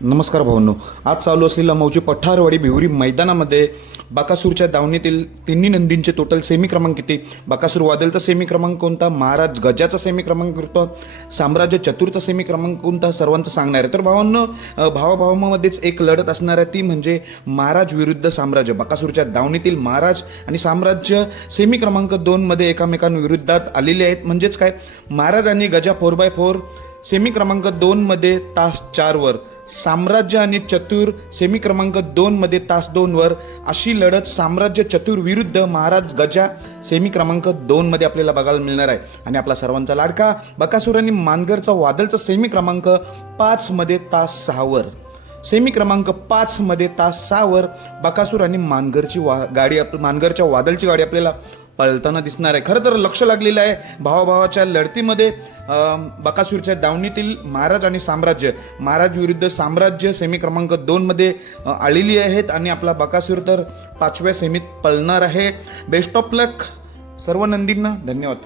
नमस्कार भावांनो, आज चालू असलेल्या मौजी पठारवाडी भिवरी मैदानामध्ये बकासूरच्या दावणीतील तिन्ही नंदींचे टोटल सेमी क्रमांक किती, बकासूर वादलचा सेमी क्रमांक कोणता, महाराज गजाचा सेमी क्रमांक कोणता, साम्राज्य चतुर्थ सेमी क्रमांक कोणता, सर्वांचं सांगणार आहे. तर भावांनो, भावाभावामध्येच एक लढत असणार आहे, ती म्हणजे महाराज विरुद्ध साम्राज्य. बकासूरच्या दावणीतील महाराज आणि साम्राज्य सेमी क्रमांक 2 मध्ये एकामेकांविरुद्धात आलेले आहेत. म्हणजेच काय, महाराज आणि गजा 4x4 सेमी क्रमांक 2 मध्ये तास 4 वर, साम्राज्य आणि चतुर सेमी क्रमांक 2 मध्ये तास 2 वर, अशी लढत साम्राज्य चतुर विरुद्ध महाराज गजा सेमी क्रमांक 2 मध्ये आपल्याला बघायला मिळणार आहे. आणि आपला सर्वांचा लाडका बकासूर आणि मानगरचा वादळचा सेमी क्रमांक 5 मध्ये तास 6 वर, सेमी क्रमांक 5 मध्ये तास 6 वर बकासूर आणि मानगरची गाडी, मानगरच्या वादळची गाडी आपल्याला पळताना दिसणार आहे. खरं तर लक्ष लागलेलं आहे भावाभावाच्या लढतीमध्ये. बकासूरच्या दावणीतील महाराज आणि साम्राज्य, महाराज विरुद्ध साम्राज्य सेमी क्रमांक 2 मध्ये आलेली आहेत आणि आपला बकासूर तर 5व्या सेमीत पळणार आहे. बेस्ट ऑफ लक सर्व नंदींना. धन्यवाद.